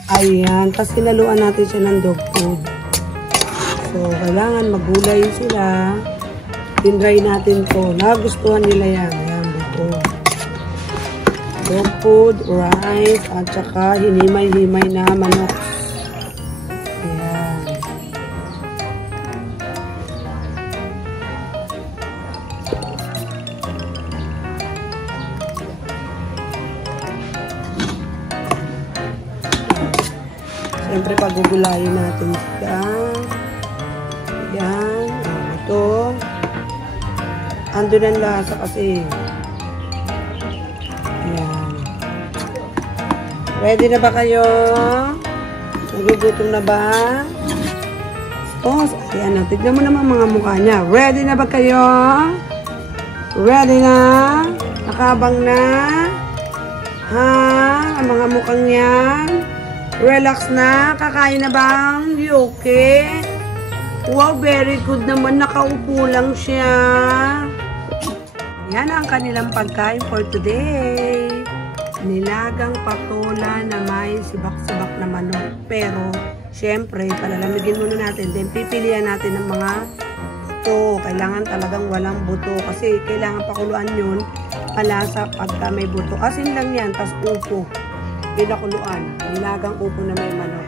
Ayan, tapos kinaluan natin siya ng dog food. So, kailangan magulay sila. Tinry natin to. Nagustuhan nila yan. Ayan, buto. Dog food, rice, at saka hinimay-himay na manok. Ayan. Siyempre, pagugulayin natin sila. Ayan. Ito. Ando ng lasa kasi. Ayan. Ready na ba kayo? Nagugutom na ba? Oh, ayan na. Tignan mo naman mga mukha niya. Ready na ba kayo? Ready na? Nakabang na? Ha? Ang mga mukhang yan? Relax na? Kakain na bang? You okay? Wow, very good naman. Nakaupo lang siya. Yan ang kanilang pagkain for today. Nilagang patola na may sibak-sibak na manok. Pero, syempre, palalamigin muna natin. Then, pipilian natin ng mga buto. Kailangan talagang walang buto. Kasi, kailangan pakuluan yun. Palasa pagka may buto. Asin lang yan. Tas upo. Pinakuluan. Nilagang upo na may manok.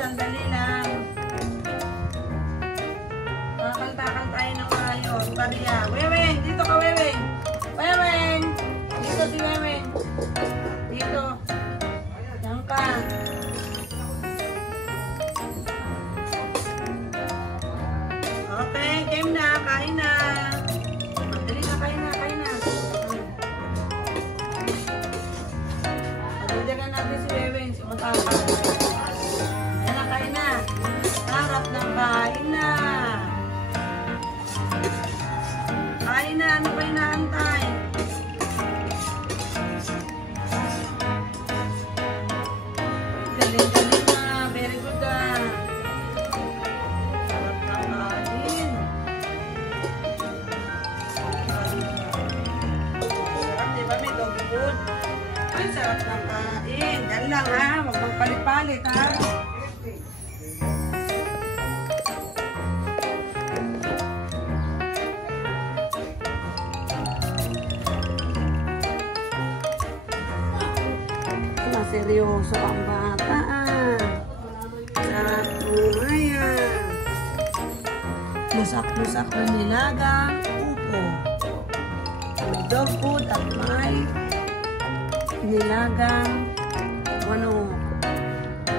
Sandali lang. Kakanta-kanta tayo ng maayos. Maria. Weweng, dito ka, Weweng. Weweng. Dito si Weweng. Dito. Diyan ka. Okay, game na. Kain na. Madali na, kain na, kain na. Pagdagan natin si Weweng. Si Matapa. Harap ng kain na. Kain na. Ano ba inaantay? Galing-galing na. Very good na. Harap ng kain. Sarap, diba? May dog food. Ay, sarap ng kain. Yan lang ha. Huwag magpalit-palit ha. Seryoso ang bata. At umaya. Lusak-lusak na nilagang upo. May dog food at may nilagang manok.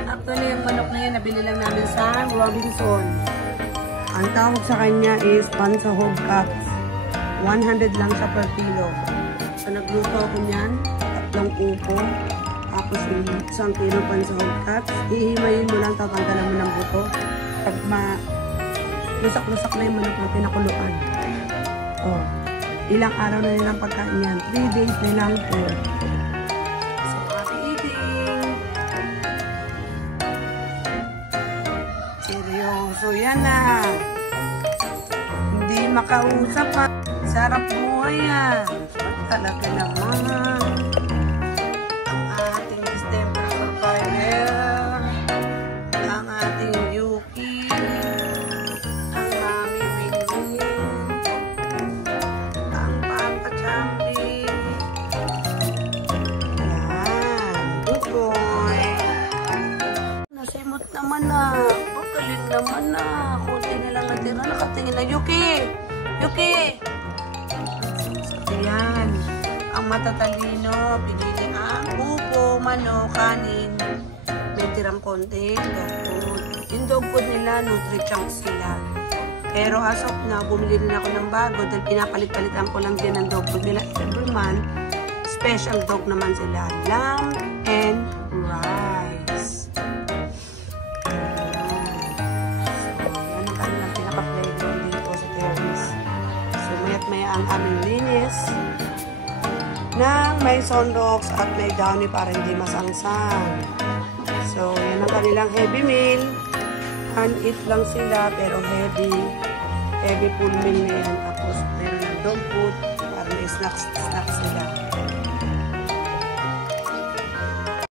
Actually, yung manok na yan, nabili lang namin sa Robinson. Ang tawag sa kanya is pansahog cups. 100 lang siya per kilo. So, nagluto ako niyan. 3 upo. Tapos yung isang kilo pansahog cups, hihimayin mo lang, tatanggalan mo ng buto. Pag lusak-lusak na yung manok na pinakuluan. Oh, ilang araw na nilang pagkain yan. 3 days nilang po. So, happy eating! Seryoso, yan na! Hindi makausap pa. Sarap buhay ah! Talaga naman! Naman na. Pagaling naman na. Kunti nilang natira. Nakatingin na. Yuki! Yuki! Ayan. Ang matatalino. Pinili ang upo, manok, kanin. May tirang konti. Dog food. Yung dog food nila, Nutri-Chunks sila. Pero as of now, bumili rin ako ng bago dahil pinapalit-palitan ko lang din ang dog food nila every month. special dog naman sila. Lamb and rice. So, yan ang kanilang pinaka-playground dito sa terrace. So, mayat-maya ang aming linis ng may sunrocks at may downy para hindi masangsang. So, yan ang kanilang heavy meal. Hand-eat lang sila pero heavy full meal na yan. Tapos, meron ng dog food para may snacks sila.